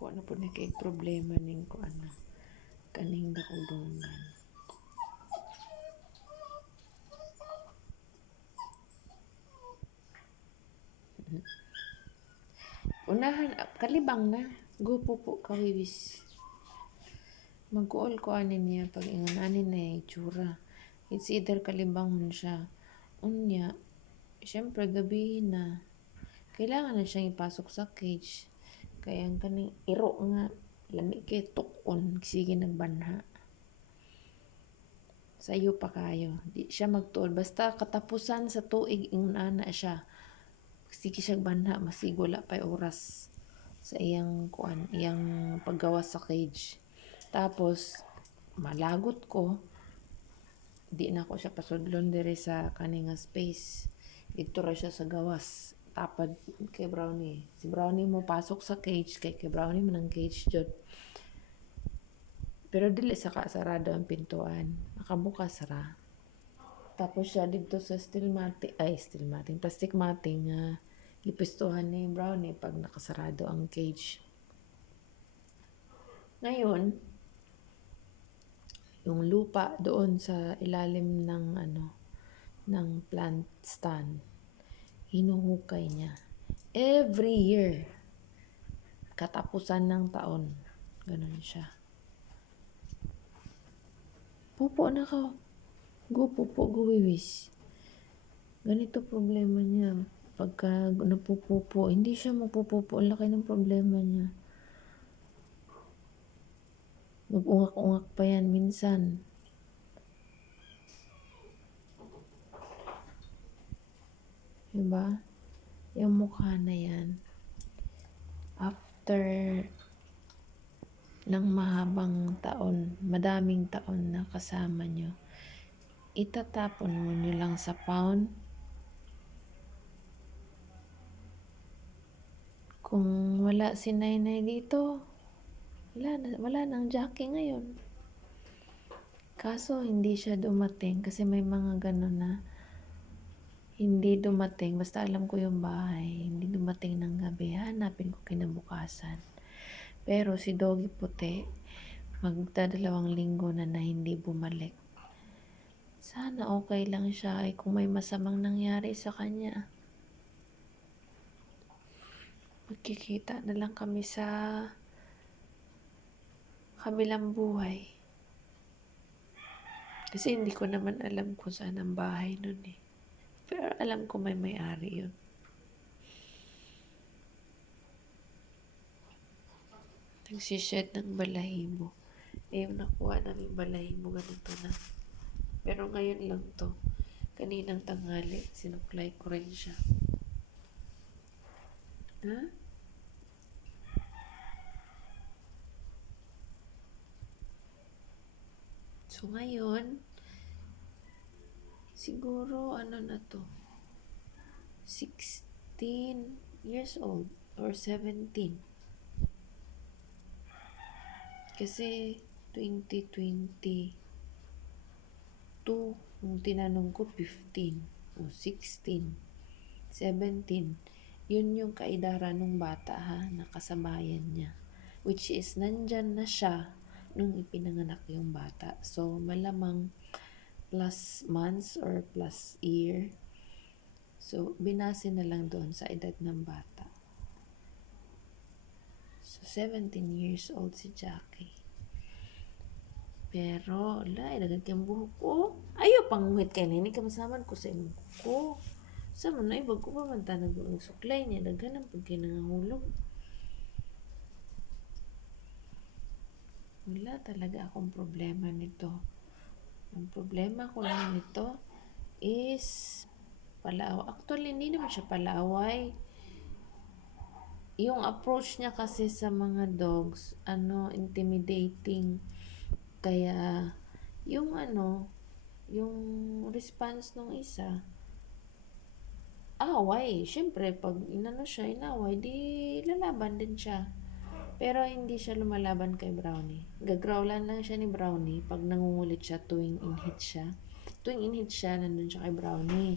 ko ano po na kay problema ning ko ano kaning dakudungan. Unahan kalibang na gupo po kawiwis. Mag-uol ko anin niya pag ingon anin na itsura. It's either kalibangon siya. Unya, syempre gabi na. Kailangan na siyang ipasok sa cage. Kaya ang kaning iro nga lami kay tukon sige nagbanha. Sayo pa kayo. Di siya magtuol. Basta katapusan sa tuig ingon ana siya. Sige siya banha masigula pa oras sa iyang kuan, iyang paggawa sa cage. Tapos malagot ko di na ko siya pasudlon dire sa kaninga space. Dito ra siya sa gawas. Tapad kay Brownie. Si Brownie mo pasok sa cage kay Brownie man ang cage jud. Pero dili sa kasarado ang pintuan. Nakabukas ra. Tapos siya dito sa steel matting, plastic matting nga ipistuhan ni Brownie pag nakasarado ang cage. Ngayon, yung lupa doon sa ilalim ng ng plant stand, hinuhukay niya. Every year, katapusan ng taon, ganun siya. Pupo na ka. Pupo, guwiwis. Ganito problema niya. Pagka napupupo, hindi siya mapupupo. Ang laki ng problema niya. Mag-ungak-ungak pa yan minsan. Diba? Yung mukha na yan. After ng mahabang taon, madaming taon na kasama nyo, itatapon mo nyo lang sa pound. Kung wala si Nainay dito, wala nang Jackie ngayon. Kaso hindi siya dumating kasi may mga ganun na hindi dumating. Basta alam ko yung bahay, hindi dumating ng gabi. Hanapin ko kinabukasan. Pero si Doggy Puti, magdadalawang linggo na hindi bumalik. Sana okay lang siya ay kung may masamang nangyari sa kanya. Magkikita na lang kami sa kabilang buhay. Kasi hindi ko naman alam kung saan ang bahay nun eh. Pero alam ko may may-ari yun. Nagsished ng balahibo. Yung nakuha namin balahibo, ganito na. Pero ngayon lang to. Kaninang tanghali, sinuklay ko rin siya. Ha? So ngayon, siguro na to, 16 years old or 17. Kasi 2022, nung tinanong ko 15 o 16, 17. Yun yung kaedaran ng bata nakasabayan niya. Which is nandyan na siya nung ipinanganak yung bata. So malamang plus months or plus year. So binase na lang doon sa edad ng bata. So 17 years old si Jackie. Pero, ilagad kang buhok ko. Ayaw pang muhit kay nini, kamasaman ko sa imong ko. Sa man na ibag ko pa man tanag suklay niya, daghanan pag kinangahulog. Wala talaga akong problema nito. Ang problema ko lang nito is palaaw. Actually, hindi naman siya palaaway. Yung approach niya kasi sa mga dogs, intimidating. Kaya, yung response ng isa, away. Siyempre, pag inaway, di lalaban din siya. Pero hindi siya lumalaban kay Brownie. Gagrowlan lang siya ni Brownie pag nangungulit siya tuwing in-hit siya. Tuwing in-hit siya, nandun siya kay Brownie.